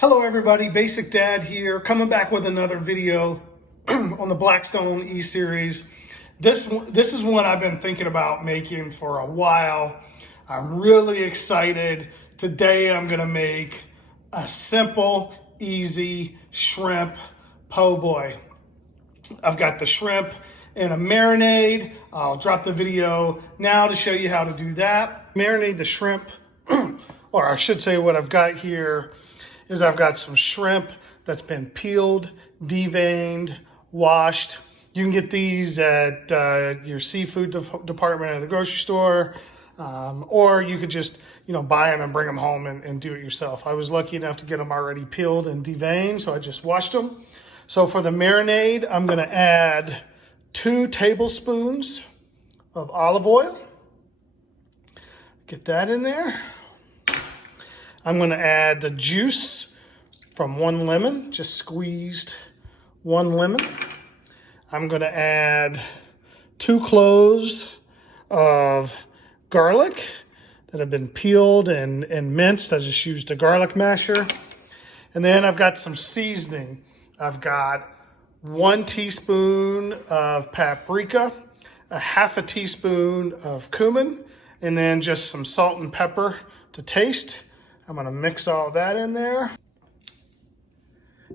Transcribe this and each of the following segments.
Hello everybody, Basic Dad here, coming back with another video on the Blackstone E-Series. This is one I've been thinking about making for a while. I'm really excited. Today I'm gonna make a simple, easy shrimp po' boy. I've got the shrimp in a marinade. I'll drop the video now to show you how to do that. Marinate the shrimp, or I should say what I've got here is I've got some shrimp that's been peeled, deveined, washed. You can get these at your seafood department at the grocery store, or you could just buy them and bring them home and do it yourself. I was lucky enough to get them already peeled and deveined, so I just washed them. So for the marinade, I'm gonna add 2 tablespoons of olive oil. Get that in there. I'm going to add the juice from 1 lemon, just squeezed 1 lemon. I'm going to add 2 cloves of garlic that have been peeled and minced. I just used a garlic masher. And then I've got some seasoning. I've got 1 teaspoon of paprika, a half a teaspoon of cumin, and then just some salt and pepper to taste. I'm gonna mix all that in there.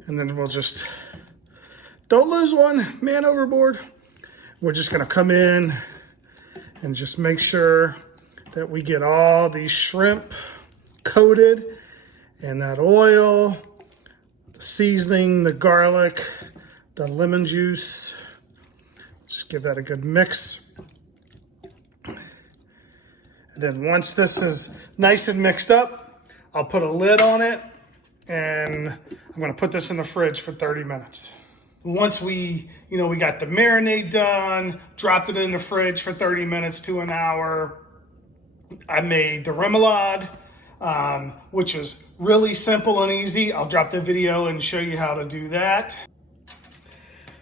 And then we'll just, don't lose one, man overboard. We're just gonna come in and just make sure that we get all these shrimp coated in that oil, the seasoning, the garlic, the lemon juice. Just give that a good mix. And then once this is nice and mixed up, I'll put a lid on it and I'm gonna put this in the fridge for 30 minutes. Once we got the marinade done, dropped it in the fridge for 30 minutes to an hour, I made the remoulade, which is really simple and easy. I'll drop the video and show you how to do that.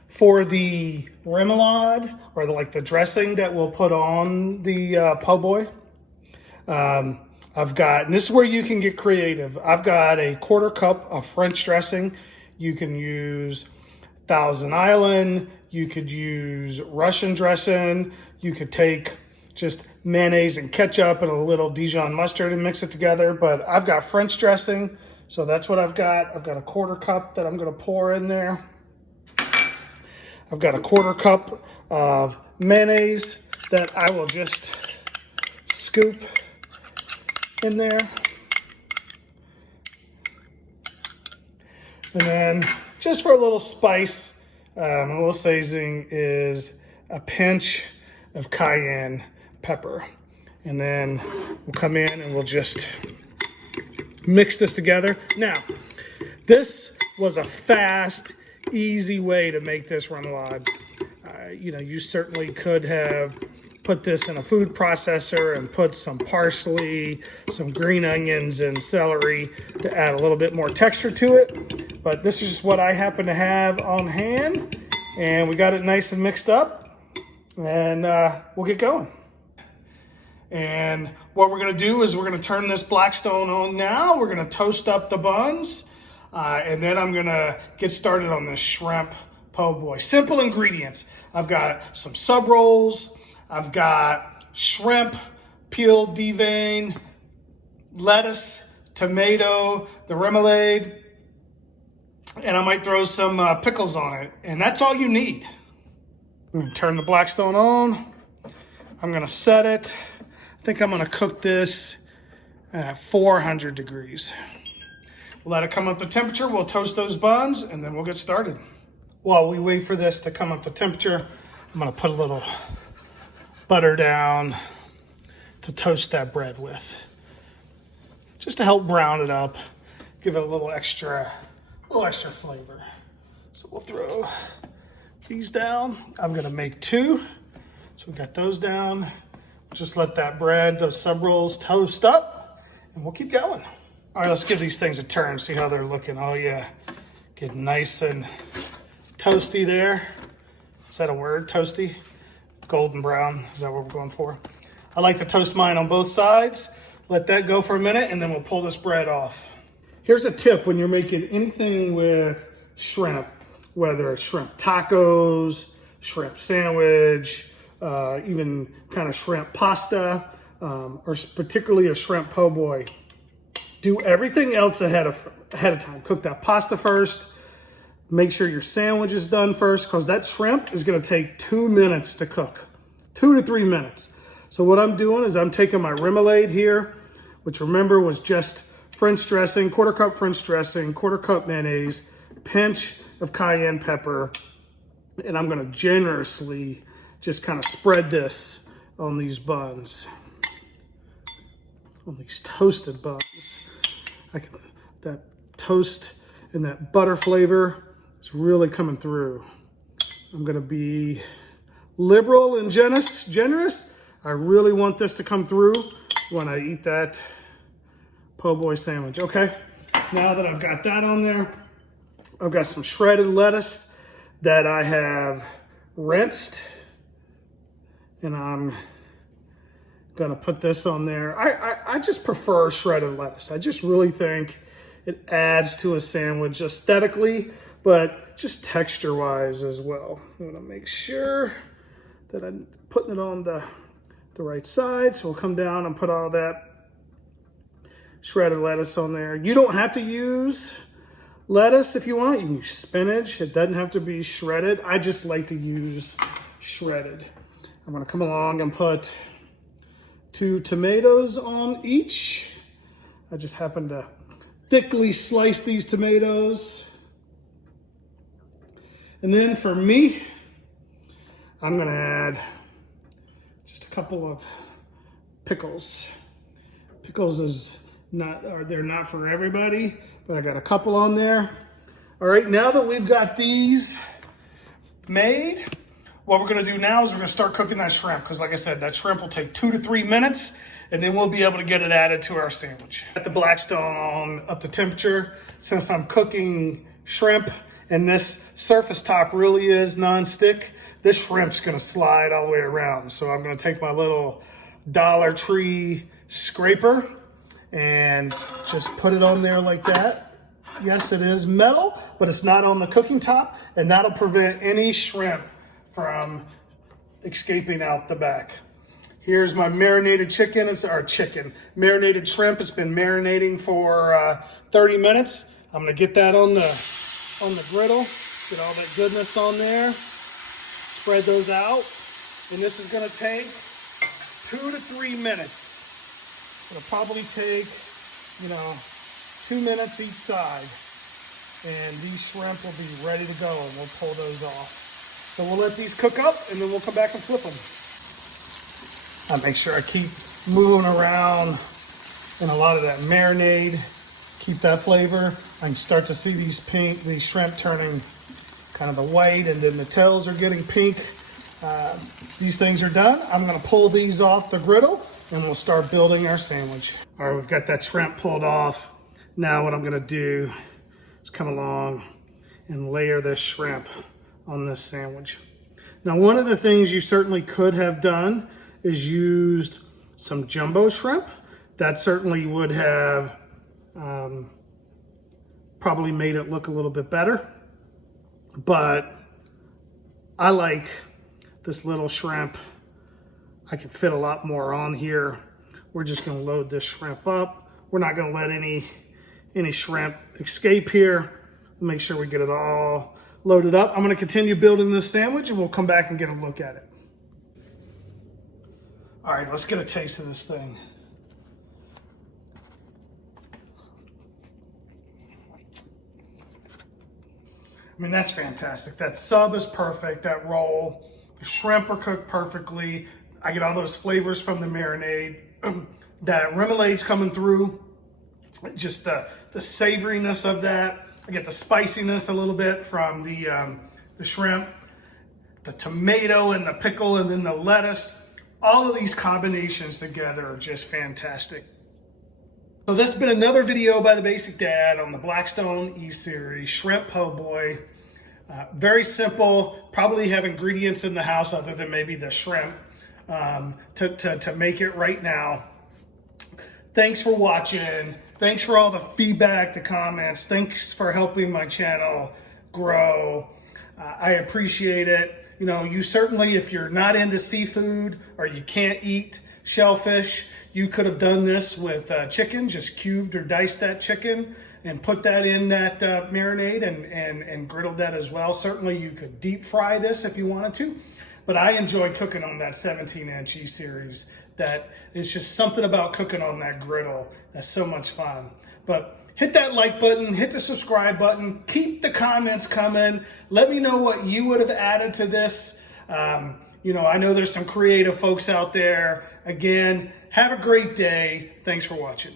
For the remoulade, or the dressing that we'll put on the po' boy, I've got, and this is where you can get creative. I've got a 1/4 cup of French dressing. You can use Thousand Island. You could use Russian dressing. You could take just mayonnaise and ketchup and a little Dijon mustard and mix it together. But I've got French dressing, so that's what I've got. I've got a 1/4 cup that I'm gonna pour in there. I've got a 1/4 cup of mayonnaise that I will just scoop in there. And then just for a little spice, a little seasoning is a pinch of cayenne pepper. And then we'll come in and we'll just mix this together. Now, this was a fast, easy way to make this remoulade. You certainly could have put this in a food processor and put some parsley, some green onions and celery to add a little bit more texture to it. But this is just what I happen to have on hand, and we got it nice and mixed up, and we'll get going. And what we're gonna do is we're gonna turn this Blackstone on now. We're gonna toast up the buns, and then I'm gonna get started on this shrimp po' boy. Simple ingredients. I've got some sub rolls. I've got shrimp, peeled, deveined, lettuce, tomato, the remoulade, and I might throw some pickles on it. And that's all you need. I'm gonna turn the Blackstone on. I'm gonna set it. I think I'm gonna cook this at 400 degrees. We'll let it come up to temperature. We'll toast those buns and then we'll get started. While we wait for this to come up to temperature, I'm gonna put a little butter down to toast that bread with, just to help brown it up, give it a little extra flavor. So we'll throw these down. I'm gonna make 2, so we got those down. Just let that bread, those sub rolls, toast up, and we'll keep going. All right, let's give these things a turn, see how they're looking. Oh yeah, getting nice and toasty there. Is that a word, toasty? Golden brown, is that what we're going for? I like to toast mine on both sides. Let that go for a minute and then we'll pull this bread off. Here's a tip when you're making anything with shrimp, whether it's shrimp tacos, shrimp sandwich, even kind of shrimp pasta, or particularly a shrimp po' boy. Do everything else ahead of time. Cook that pasta first. Make sure your sandwich is done first, because that shrimp is going to take 2 minutes to cook, 2 to 3 minutes. So what I'm doing is I'm taking my Remoulade here, which remember was just French dressing, 1/4 cup French dressing, 1/4 cup mayonnaise, pinch of cayenne pepper, and I'm going to generously just kind of spread this on these buns, on these toasted buns. That toast and that butter flavor is really coming through. I'm gonna be liberal and generous. I really want this to come through when I eat that po' boy sandwich. Okay, now that I've got that on there, I've got some shredded lettuce that I have rinsed, and I'm gonna put this on there. I just prefer shredded lettuce. I just really think it adds to a sandwich aesthetically, but just texture wise as well. I'm gonna make sure that I'm putting it on the right side. So we'll come down and put all that shredded lettuce on there. You don't have to use lettuce if you want. You can use spinach. It doesn't have to be shredded. I just like to use shredded. I'm gonna come along and put 2 tomatoes on each. I just happen to thickly slice these tomatoes. And then for me, I'm gonna add just a couple of pickles. Pickles is they're not for everybody, but I got a couple on there. All right, now that we've got these made, what we're gonna do now is we're gonna start cooking that shrimp, because like I said, that shrimp will take 2 to 3 minutes, and then we'll be able to get it added to our sandwich. At the Blackstone on up to temperature, since I'm cooking shrimp and this surface top really is non-stick, this shrimp's gonna slide all the way around. So I'm gonna take my little Dollar Tree scraper and just put it on there like that. Yes, it is metal, but it's not on the cooking top, and that'll prevent any shrimp from escaping out the back. Here's my marinated chicken. It's our marinated shrimp. It's been marinating for 30 minutes. I'm gonna get that on the griddle, get all that goodness on there, spread those out, and this is gonna take 2 to 3 minutes. It'll probably take, 2 minutes each side, and these shrimp will be ready to go, and we'll pull those off. So we'll let these cook up, and then we'll come back and flip them. I make sure I keep moving around in a lot of that marinade, keep that flavor. I can start to see these shrimp turning kind of the white, and then the tails are getting pink. These things are done. I'm gonna pull these off the griddle, and we'll start building our sandwich. All right, we've got that shrimp pulled off. Now what I'm gonna do is come along and layer this shrimp on this sandwich. Now, one of the things you certainly could have done is used some jumbo shrimp. That certainly would have probably made it look a little bit better. But I like this little shrimp. I can fit a lot more on here. We're just gonna load this shrimp up. We're not gonna let any shrimp escape here. We'll make sure we get it all loaded up. I'm gonna continue building this sandwich, and we'll come back and get a look at it. All right, let's get a taste of this thing. I mean, that's fantastic. That sub is perfect, that roll. The shrimp are cooked perfectly. I get all those flavors from the marinade. That Remoulad's coming through. Just the savoriness of that. I get the spiciness a little bit from the shrimp, the tomato and the pickle, and then the lettuce. All of these combinations together are just fantastic. So this has been another video by the Basic Dad on the Blackstone E-Series Shrimp Po' Boy. Very simple, probably have ingredients in the house other than maybe the shrimp to make it right now. Thanks for watching. Thanks for all the feedback, the comments. Thanks for helping my channel grow. I appreciate it. You know, you certainly, if you're not into seafood or you can't eat shellfish, you could have done this with chicken, just cubed or diced that chicken and put that in that marinade and griddled that as well. Certainly you could deep fry this if you wanted to, but I enjoy cooking on that 17-inch E-Series. That it's just something about cooking on that griddle that's so much fun. But hit that like button, hit the subscribe button, keep the comments coming. Let me know what you would have added to this. You know, I know there's some creative folks out there. Again, have a great day. Thanks for watching.